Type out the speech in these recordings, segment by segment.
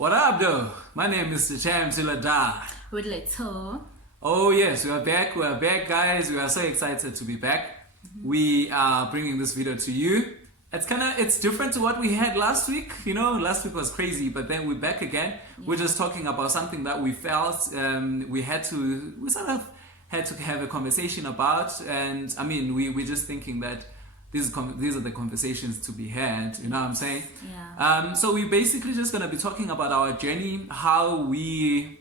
What up, though? My name is Letho&Mbulelo. With Letho. Oh yes, we are back. We are back, guys. We are so excited to be back. We are bringing this video to you. It's different to what we had last week. You know, last week was crazy, but then we're back again. Yeah. We're just talking about something that we felt we sort of had to have a conversation about, and I mean, we're just thinking that these are the conversations to be had. You know what I'm saying? Yeah. So we're basically just gonna be talking about our journey, how we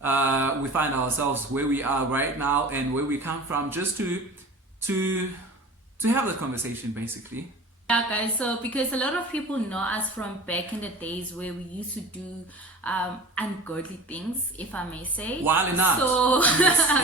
find ourselves where we are right now and where we come from, just to have the conversation, basically. Yeah, guys, so because a lot of people know us from back in the days where we used to do ungodly things, if I may say. Wilding out so,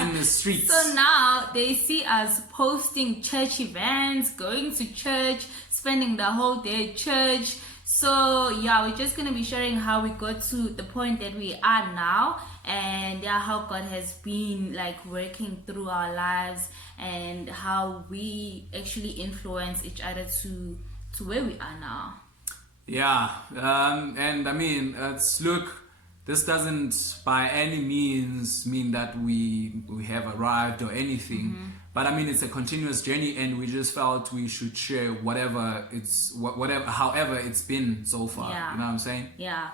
in the streets. So now they see us posting church events, going to church, spending the whole day at church. So yeah, we're just going to be sharing how we got to the point that we are now, and yeah, how God has been like working through our lives and how we actually influence each other to where we are now. Yeah, and I mean, look, this doesn't by any means mean that we have arrived or anything. But I mean, it's a continuous journey, and we just felt we should share however it's been so far. Yeah. You know what I'm saying? Yeah,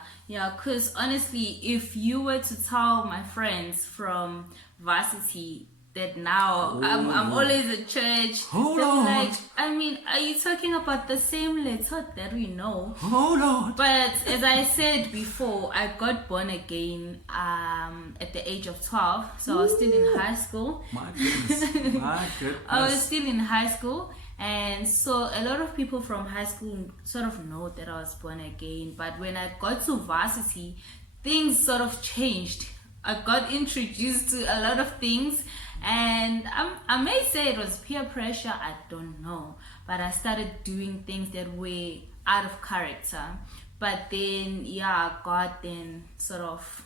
because honestly, if you were to tell my friends from varsity that now I'm always at church, Hold they're on. like, I mean, are you talking about the same Letho that we know? Hold on. But as I said before, I got born again at the age of 12, so I was still in high school. My goodness. My goodness. I was still in high school, and so a lot of people from high school sort of know that I was born again. But when I got to varsity, things sort of changed. I got introduced to a lot of things, and I may say it was peer pressure, I don't know, but I started doing things that were out of character. But then yeah, God then sort of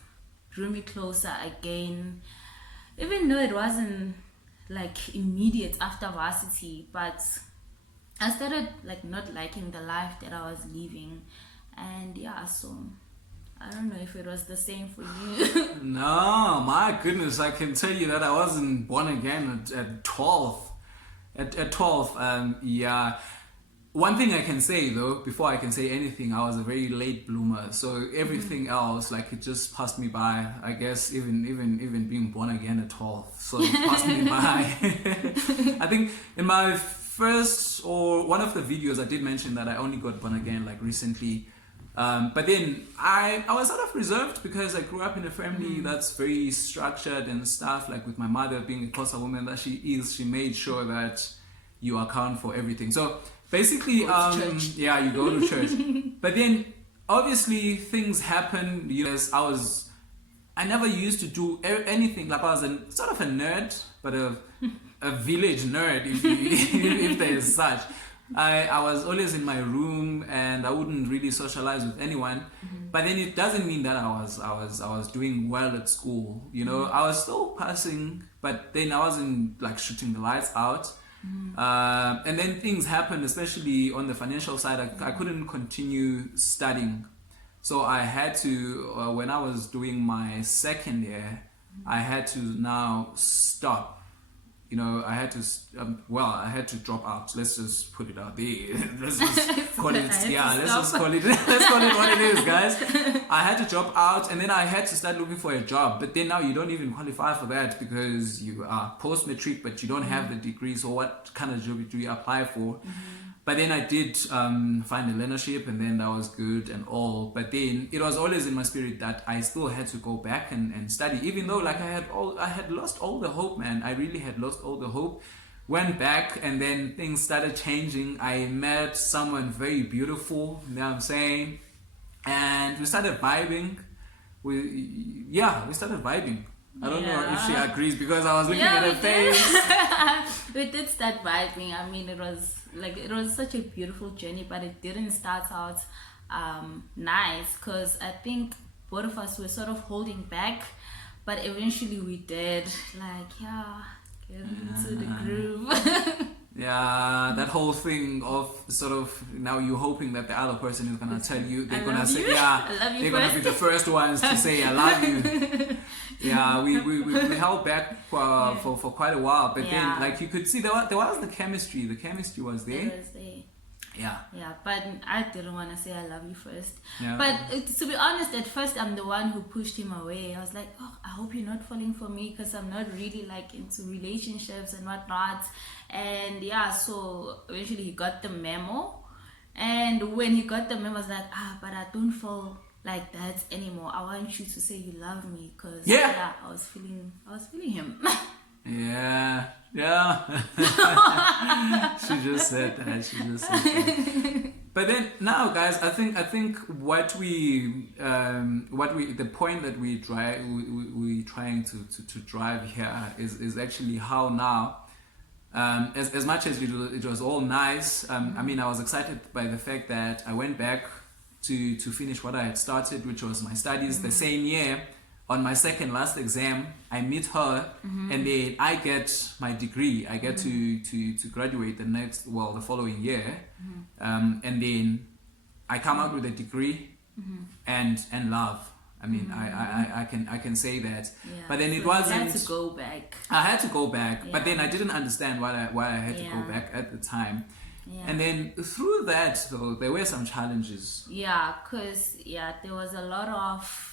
drew me closer again, even though it wasn't like immediate after varsity, but I started like not liking the life that I was living. And yeah, so I don't know if it was the same for you. No, my goodness, I can tell you that I wasn't born again at 12. At 12, yeah. One thing I can say though, before I can say anything, I was a very late bloomer. So everything else, like, it just passed me by. I guess even being born again at 12, so it passed me by. I think in my first or one of the videos I did mention that I only got born again like recently. But then I was sort of reserved because I grew up in a family that's very structured and stuff. Like with my mother being a closer woman that she is, she made sure that you account for everything. So basically, yeah, you go to church. But then obviously things happen. I never used to do anything. Like I was sort of a nerd, but a village nerd, if there is such. I was always in my room and I wouldn't really socialize with anyone. But then it doesn't mean that I was doing well at school. You know, I was still passing, but then I wasn't like shooting the lights out. And then things happened, especially on the financial side. I couldn't continue studying, so I had to when I was doing my second year, I had to now stop. You know, I had to drop out. Let's just put it out there. Let's just call it. Yeah, let's call it what it is, guys. I had to drop out, and then I had to start looking for a job. But then now you don't even qualify for that because you are post-matric, but you don't have the degree. So what kind of job do you apply for? But then I did find a learnership, and then that was good and all. But then it was always in my spirit that I still had to go back and study, even though like I had lost all the hope, man. I really had lost all the hope. Went back, and then things started changing. I met someone very beautiful, you know what I'm saying? And we started vibing. We started vibing. I don't know if she agrees because I was looking at her face. We did start vibing. I mean, it was such a beautiful journey, but it didn't start out nice because I think both of us were sort of holding back, but eventually we did. Like, yeah, get into the groove. Yeah, that whole thing of sort of now you're hoping that the other person is gonna tell you, they're gonna say, yeah, I love you they're gonna be the first ones to say I love you. Yeah, we held back for quite a while, but then like you could see there was the chemistry. The chemistry was there. It was there. Yeah. Yeah, but I didn't want to say I love you first. Yeah. But to be honest, at first I'm the one who pushed him away. I was like, oh, I hope you're not falling for me because I'm not really like into relationships and whatnot. And yeah, so eventually he got the memo. And when he got the memo, I was like, but I don't feel like that anymore. I want you to say you love me because I was feeling him. Yeah. She just said that. But then now, guys, I think what the point that we trying to drive here is actually how now, as much as it was all nice. I mean, I was excited by the fact that I went back to finish what I had started, which was my studies the same year. On my second last exam, I meet her, and then I get my degree. I get to graduate the following year, and then I come out with a degree and love. I mean, I can say that. Yeah. But then it wasn't. You had to go back. I had to go back, but then I didn't understand why I had to go back at the time. Yeah. And then through that, though, there were some challenges. Yeah, because there was a lot of.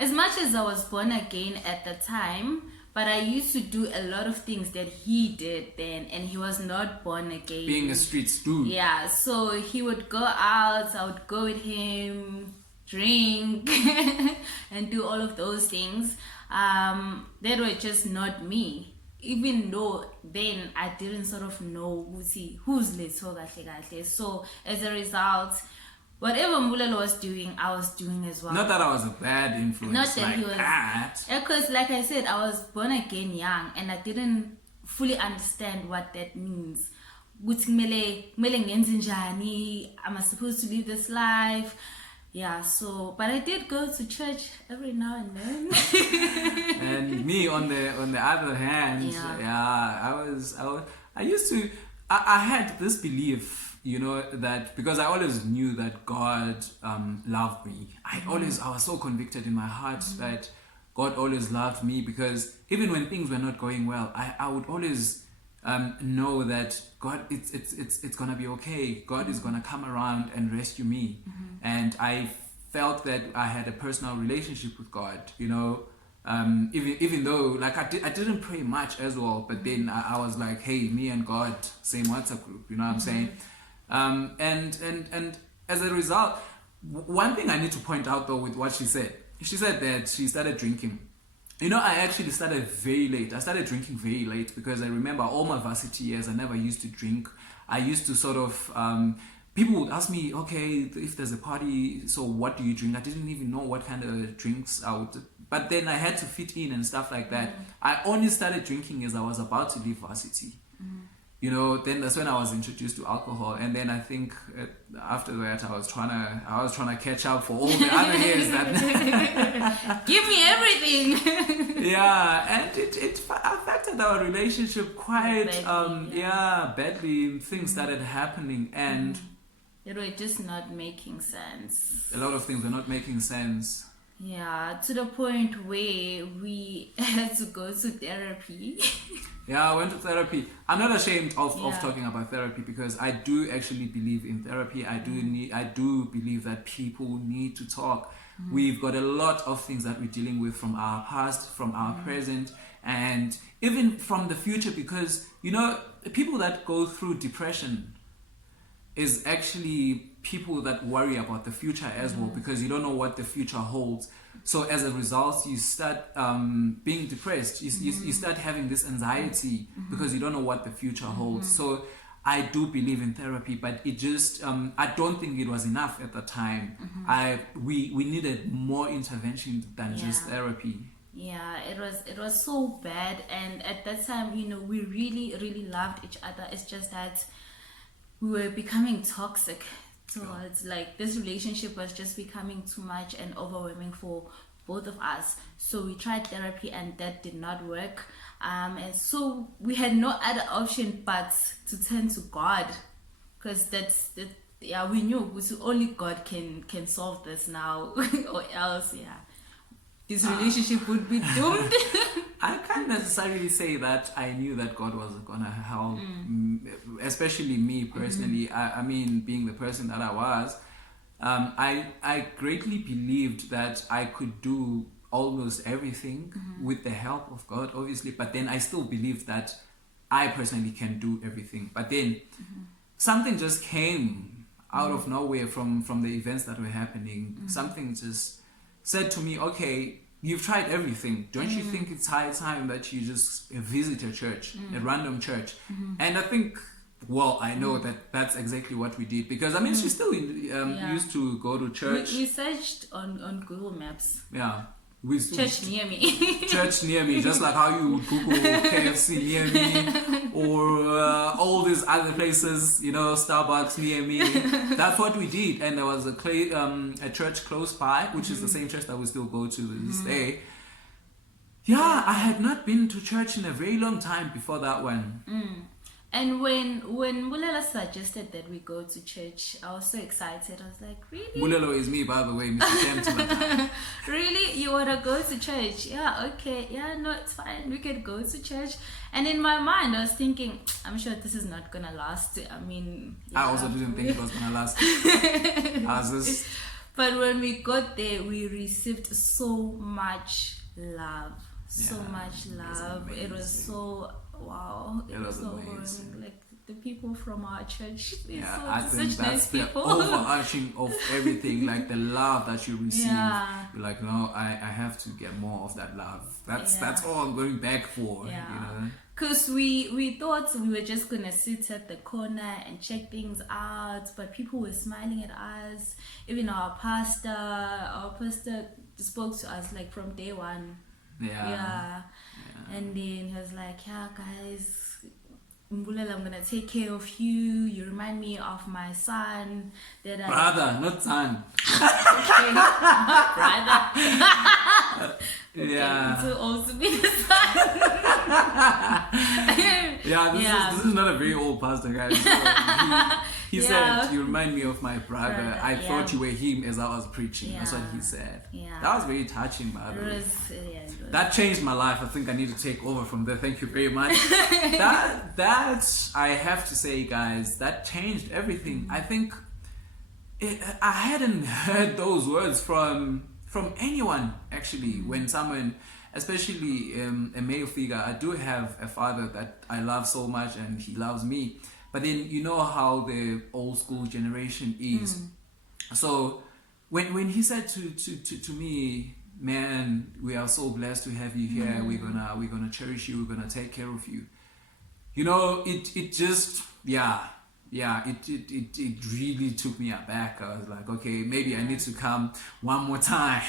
As much as I was born again at the time, but I used to do a lot of things that he did then, and he was not born again. Being a street dude. Yeah, so he would go out, I would go with him, drink, and do all of those things. That were just not me. Even though then I didn't sort of know who's Letho kahle. So as a result, whatever Mbulelo was doing, I was doing as well. Not that I was a bad influence. Not that like he was. That. Because, like I said, I was born again young, and I didn't fully understand what that means. Am I supposed to live this life? Yeah. So, but I did go to church every now and then. And me, on the other hand, I had this belief. You know, that because I always knew that God loved me. I was so convicted in my heart that God always loved me, because even when things were not going well, I would always know that God, it's gonna be okay. God is gonna come around and rescue me. And I felt that I had a personal relationship with God. You know, even though like I didn't pray much as well, but then I was like, hey, me and God, same WhatsApp group. You know what I'm saying? And as a result, one thing I need to point out though with what she said that she started drinking. You know, I actually started very late. I started drinking very late because I remember all my varsity years I never used to drink. I used to sort of people would ask me, okay, if there's a party, so what do you drink? I didn't even know what kind of drinks I would, but then I had to fit in and stuff like that. I only started drinking as I was about to leave varsity. You know, then that's when I was introduced to alcohol, and then I think after that I was trying to catch up for all the other years that give me everything. Yeah, and it affected our relationship quite badly. Things started happening, and they were just not making sense. A lot of things were not making sense. Yeah, to the point where we had to go to therapy. Yeah, I went to therapy. I'm not ashamed of talking about therapy because I do actually believe in therapy. I do believe that people need to talk. We've got a lot of things that we're dealing with from our past, from our present, and even from the future, because, you know, people that go through depression is actually people that worry about the future as well, because you don't know what the future holds. So as a result, you start being depressed. You start having this anxiety because you don't know what the future holds. So I do believe in therapy, but it just I don't think it was enough at the time. We needed more intervention than just therapy. Yeah, it was so bad, and at that time, you know, we really, really loved each other. It's just that we were becoming toxic. So it's like this relationship was just becoming too much and overwhelming for both of us. So we tried therapy and that did not work. And so we had no other option but to turn to God, because we knew only God can solve this now, or else this relationship would be doomed. I can't necessarily say that I knew that God was gonna help, especially me personally. I mean, being the person that I was, I greatly believed that I could do almost everything with the help of God, obviously, but then I still believed that I personally can do everything. But then something just came out of nowhere from the events that were happening. Something just said to me, okay, you've tried everything. Don't you think it's high time that you just visit a church, a random church? And I think, well, I know that that's exactly what we did, because I mean, she still used to go to church. We searched on Google Maps. Yeah. Church near me. Church near me, just like how you would Google KFC near me, or all these other places, Starbucks near me. That's what we did. And there was a church close by, which is the same church that we still go to this day. Yeah, I had not been to church in a very long time before that one. And when Mbulelo suggested that we go to church, I was so excited. I was like, really? Mbulelo is me, by the way, Mr. Gentleman. Really? You want to go to church? Yeah, okay. Yeah, no, it's fine. We can go to church. And in my mind, I was thinking, I'm sure this is not going to last. I mean... I also didn't think it was going to last. But when we got there, we received so much love. It was so... Wow, it was so amazing. Like the people from our church, I think such that's nice the people. overarching of everything, like the love that you receive. Yeah. You're like, no, I have to get more of that love. That's all I'm going back for. Because we thought we were just gonna sit at the corner and check things out, but people were smiling at us. Even our pastor spoke to us like from day one. And then he was like, yeah, guys, Mbulelo, I'm gonna take care of you. You remind me of my son. Brother, not son. Okay, not brother. Yeah. To also be the son. This is not a very old pastor, guys. So he said, you remind me of my brother. I thought you were him as I was preaching. That's what he said. That was very touching, by the way. That changed my life. I think I need to take over from there. Thank you very much. that I have to say, guys, that changed everything. I think I hadn't heard those words from anyone, actually. When someone, especially a male figure, I do have a father that I love so much and he loves me, but then you know how the old school generation is. So when he said to me, man, we are so blessed to have you here, we're gonna cherish you, we're gonna take care of you, it just it really took me aback. I was like, okay, maybe I need to come one more time.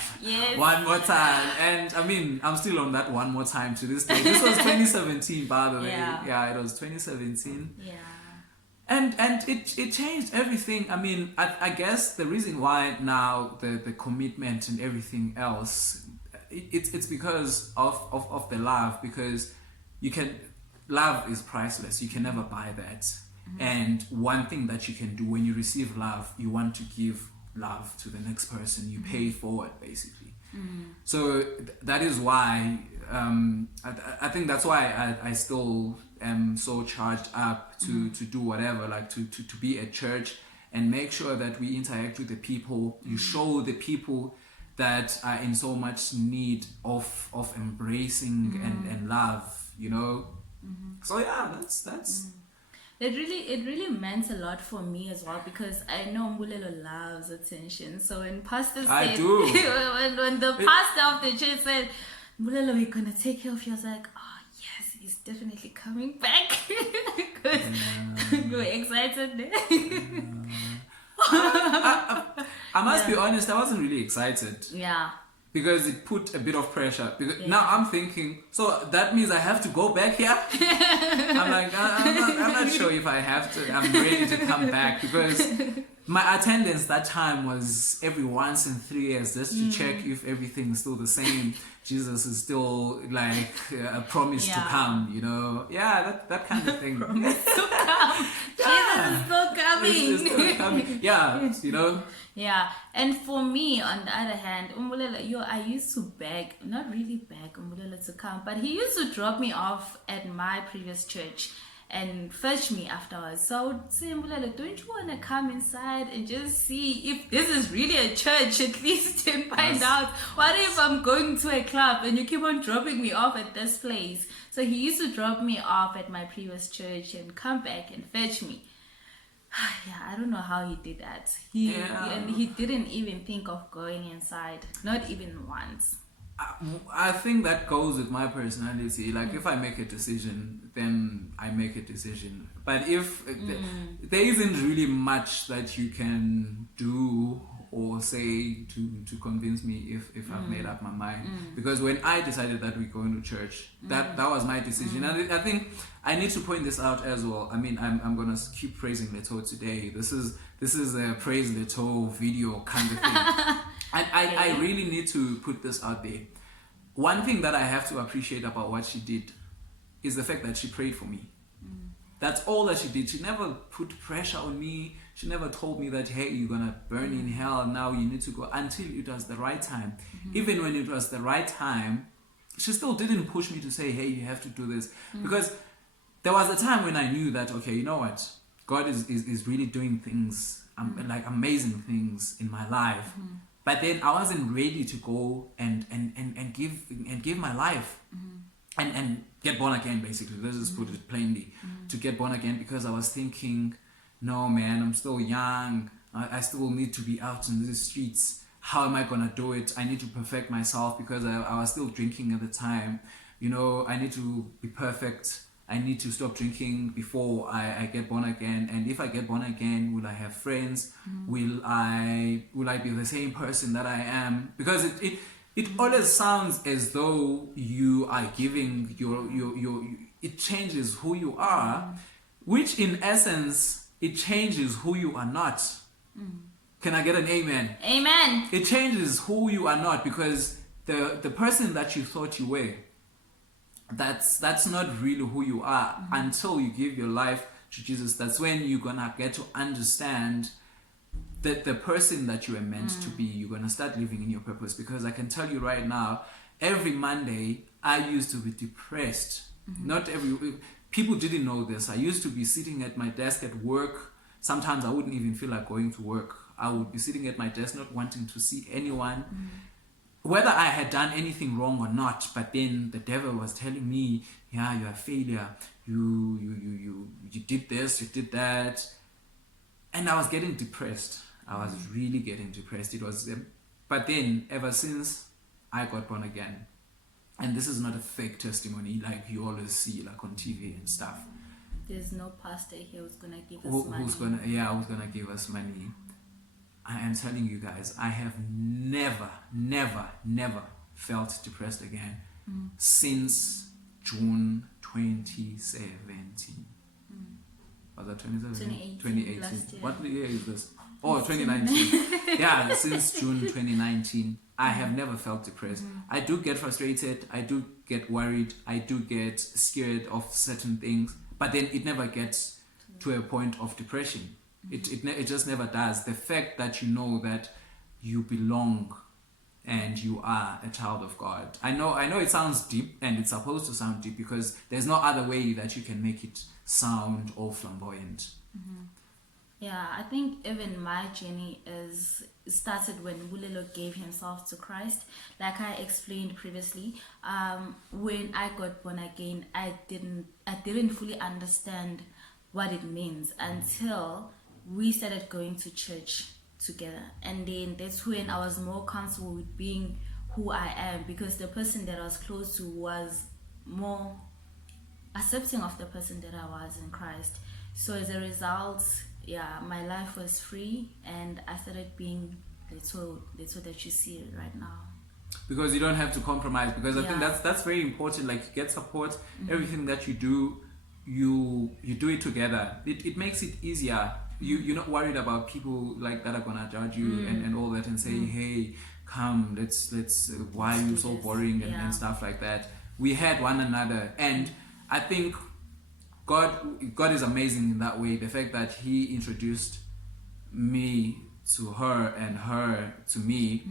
One more time. And I mean, I'm still on that one more time to this day. This was 2017, by the way. It was 2017. And it changed everything. I mean, I guess the reason why now the commitment and everything else, it's because of the love, because love is priceless. You can never buy that. And one thing that you can do when you receive love, you want to give love to the next person. You pay it forward, basically. So that is why I think that's why I still am so charged up to do whatever, like to be at church and make sure that we interact with the people. You show the people that are in so much need of embracing and love, So yeah, that's. It really meant a lot for me as well, because I know Mbulelo loves attention. So when pastor said, when the pastor of the church said, Mbulelo, we're gonna take care of you, I was like, oh yes, he's definitely coming back. Because we were excited. I must be honest, I wasn't really excited. Because it put a bit of pressure. Because now I'm thinking, so that means I have to go back here? I'm like, I'm not sure if I have to. I'm ready to come back, because my attendance that time was every once in 3 years, just to check if everything is still the same. Jesus is still like a promise to come, you know. Yeah, that kind of thing. Promise to come. Jesus is still coming. It's still coming. Yeah, you know. Yeah, and for me, on the other hand, Mbulelo, I used to beg, not really beg Mbulelo to come, but he used to drop me off at my previous church and fetch me afterwards. So I would say, Mbulelo, don't you want to come inside and just see if this is really a church, at least, and find out? What if I'm going to a club and you keep on dropping me off at this place? So he used to drop me off at my previous church and come back and fetch me. Yeah, I don't know how he did that. And he didn't even think of going inside, not even once. I think that goes with my personality. Like, if I make a decision, then I make a decision. But if there isn't really much that you can do or say to convince me if I've made up my mind. Because when I decided that we're going to church, that was my decision. And I think I need to point this out as well. I mean, I'm gonna keep praising Letho today. This is a praise Letho video kind of thing. And I really need to put this out there. One thing that I have to appreciate about what she did is the fact that she prayed for me. That's all that she did. She never put pressure on me. She never told me that, hey, you're going to burn in hell, now you need to go, until it was the right time. Even when it was the right time, she still didn't push me to say, hey, you have to do this. Because there was a time when I knew that, okay, you know what? God is really doing things, like amazing things in my life. But then I wasn't ready to go and give my life and get born again, basically. Let's just put it plainly. To get born again, because I was thinking, no man, I'm still young. I still need to be out in the streets. How am I gonna do it? I need to perfect myself, because I was still drinking at the time. You know, I need to be perfect. I need to stop drinking before I get born again. And if I get born again, will I have friends? Will I be the same person that I am? Because it always sounds as though you are giving your it changes who you are, which in essence it changes who you are not. Can I get an amen? Amen. It changes who you are not, because the person that you thought you were, that's not really who you are until you give your life to Jesus. That's when you're gonna get to understand that the person that you are meant to be. You're gonna start living in your purpose. Because I can tell you right now, every Monday I used to be depressed. People didn't know this. I used to be sitting at my desk at work. Sometimes I wouldn't even feel like going to work. I would be sitting at my desk not wanting to see anyone. Whether I had done anything wrong or not, but then the devil was telling me, yeah, you're a failure, you did this, you did that. And I was getting depressed. I was really getting depressed. It was, but then ever since I got born again, and this is not a fake testimony like you always see like on TV and stuff. There's no pastor here who's gonna give us money. Who's gonna give us money. I am telling you guys, I have never felt depressed again since June 2017. Was that 2017? 2018. What year is this? Oh, 2019. Yeah, since June 2019, I have never felt depressed. I do get frustrated. I do get worried. I do get scared of certain things. But then it never gets to a point of depression. It just never does. The fact that you know that you belong and you are a child of God. I know it sounds deep, and it's supposed to sound deep, because there's no other way that you can make it sound all flamboyant. Yeah, I think even my journey started when Mbulelo gave himself to Christ. Like I explained previously, when I got born again, I didn't fully understand what it means until we started going to church together. And then that's when I was more comfortable with being who I am, because the person that I was close to was more accepting of the person that I was in Christ. So as a result, yeah, my life was free, and I started being Letho that you see right now. Because you don't have to compromise. Because I think that's very important. Like, you get support. Everything that you do, you do it together. It makes it easier. you're not worried about people like that are gonna judge you and all that and say, hey, come, let's why are you so boring and stuff like that. We had one another, and I think God is amazing in that way. The fact that He introduced me to her and her to me,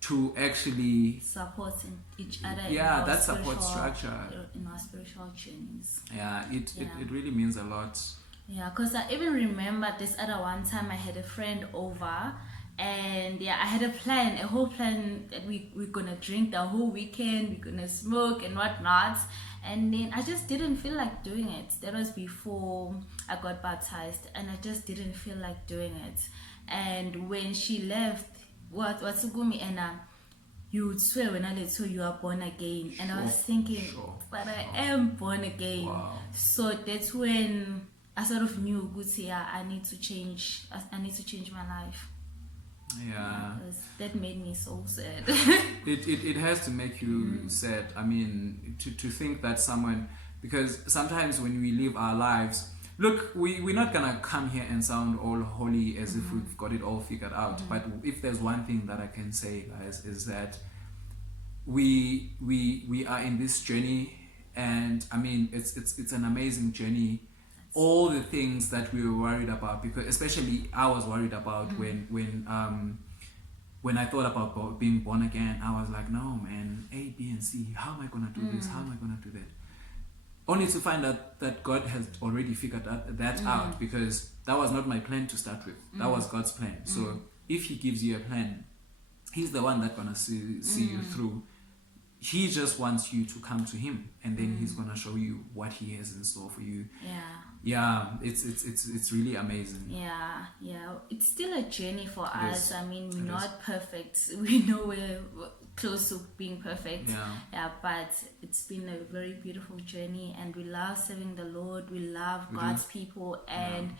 to actually supporting each other. Yeah, that support structure in our spiritual journeys. Yeah, it really means a lot. Yeah, because I even remember this other one time I had a friend over, and I had a whole plan that we're gonna drink the whole weekend, we're gonna smoke and whatnot, and then I just didn't feel like doing it. That was before I got baptized, and I just didn't feel like doing it. And when she left, what's Sugumi and you would swear when I let you are born again, and I was thinking, but I am born again. Wow. So that's when I sort of knew, I need to change. I need to change my life. Yeah. That made me so sad. It has to make you sad. I mean, to think that someone, because sometimes when we live our lives, look, we're not gonna come here and sound all holy as if we've got it all figured out. But if there's one thing that I can say, guys, is that we are in this journey, and I mean it's an amazing journey. All the things that we were worried about, because especially I was worried about when I thought about being born again, I was like, no man, A, B, and C. How am I gonna do this? How am I gonna do that? Only to find out that God has already figured that out, because that was not my plan to start with. That was God's plan. So if He gives you a plan, He's the one that's gonna see you through. He just wants you to come to Him, and then He's gonna show you what He has in store for you. Yeah, it's really amazing. Yeah, it's still a journey for us. I mean, we're not perfect. We know we're close to being perfect. Yeah, but it's been a very beautiful journey, and we love serving the Lord. We love God's people, and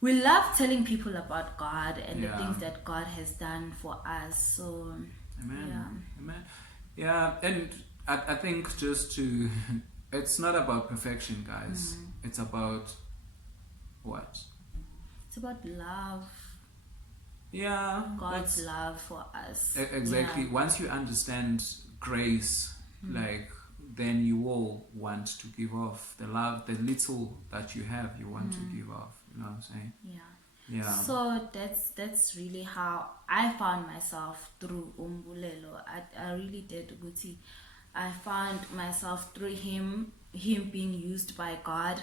we love telling people about God and the things that God has done for us. So, Amen. Yeah, and I think just to, it's not about perfection, guys. It's about what? It's about love. Yeah. God's love for us. Exactly. Once you understand grace, like, then you will want to give off the love, the little that you have, you want to give off. You know what I'm saying? Yeah. So that's really how I found myself through Mbulelo. I really did, Guti. I found myself through him being used by God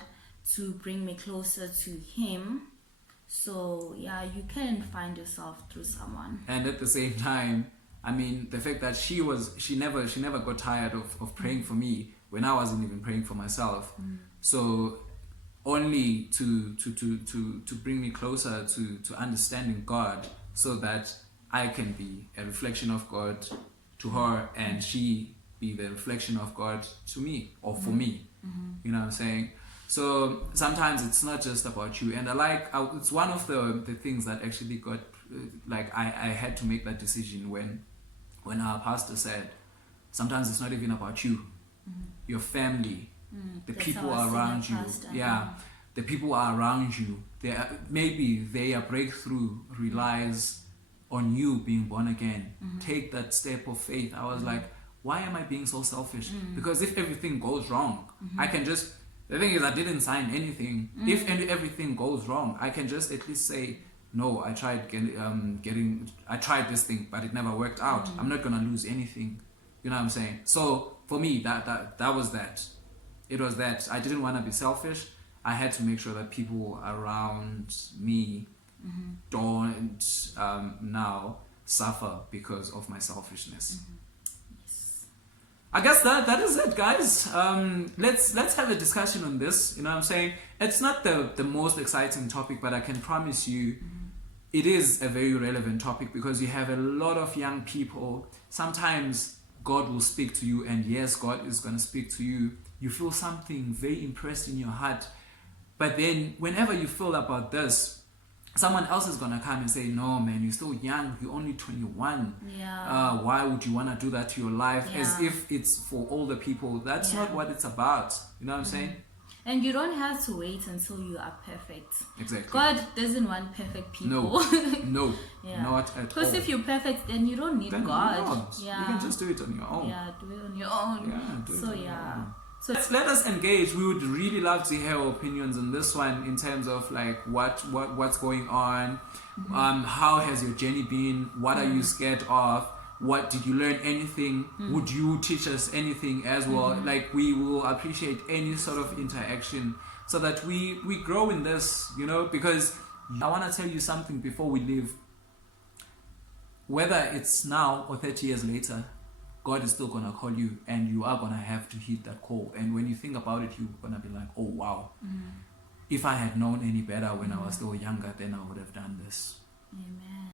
to bring me closer to Him. So yeah, you can find yourself through someone. And at the same time, I mean, the fact that she never got tired of praying for me when I wasn't even praying for myself. So only to bring me closer to understanding God, so that I can be a reflection of God to her, and she be the reflection of God to me, or for me. You know what I'm saying? So sometimes it's not just about you, and it's one of the things that actually got I had to make that decision when our pastor said, sometimes it's not even about you, your family, the people around you. The people are around you. Maybe their breakthrough relies on you being born again. Take that step of faith. I was like, why am I being so selfish? Because if everything goes wrong, I can just, the thing is, I didn't sign anything. If everything goes wrong, I can just at least say, no, I tried I tried this thing, but it never worked out. I'm not gonna lose anything. You know what I'm saying? So for me, that was that. It was that I didn't want to be selfish. I had to make sure that people around me don't now suffer because of my selfishness. I guess that is it, guys. Let's have a discussion on this. You know what I'm saying? It's not the most exciting topic, but I can promise you it is a very relevant topic, because you have a lot of young people. Sometimes God will speak to you, and yes, God is going to speak to you. You feel something very impressed in your heart. But then whenever you feel about this, someone else is going to come and say, no, man, you're still young. You're only 21. Why would you want to do that to your life? As if it's for older people. That's not what it's about. You know what I'm saying? And you don't have to wait until you are perfect. Exactly. God doesn't want perfect people. No, Yeah. not at all. Because if you're perfect, then you don't need Then God. you don't. Yeah. You can just do it on your own. Yeah, do it on your own. Yeah, do it So on your yeah. own. So Let us engage. We would really love to hear your opinions on this one in terms of like what's going on. How has your journey been? What are you scared of? What did you learn anything? Would you teach us anything as well? Like, we will appreciate any sort of interaction so that we grow in this, you know, because I want to tell you something before we leave. Whether it's now or 30 years later, God is still going to call you, and you are going to have to heed that call. And when you think about it, you're going to be like, oh wow, if I had known any better when I was still younger, then I would have done this. Amen.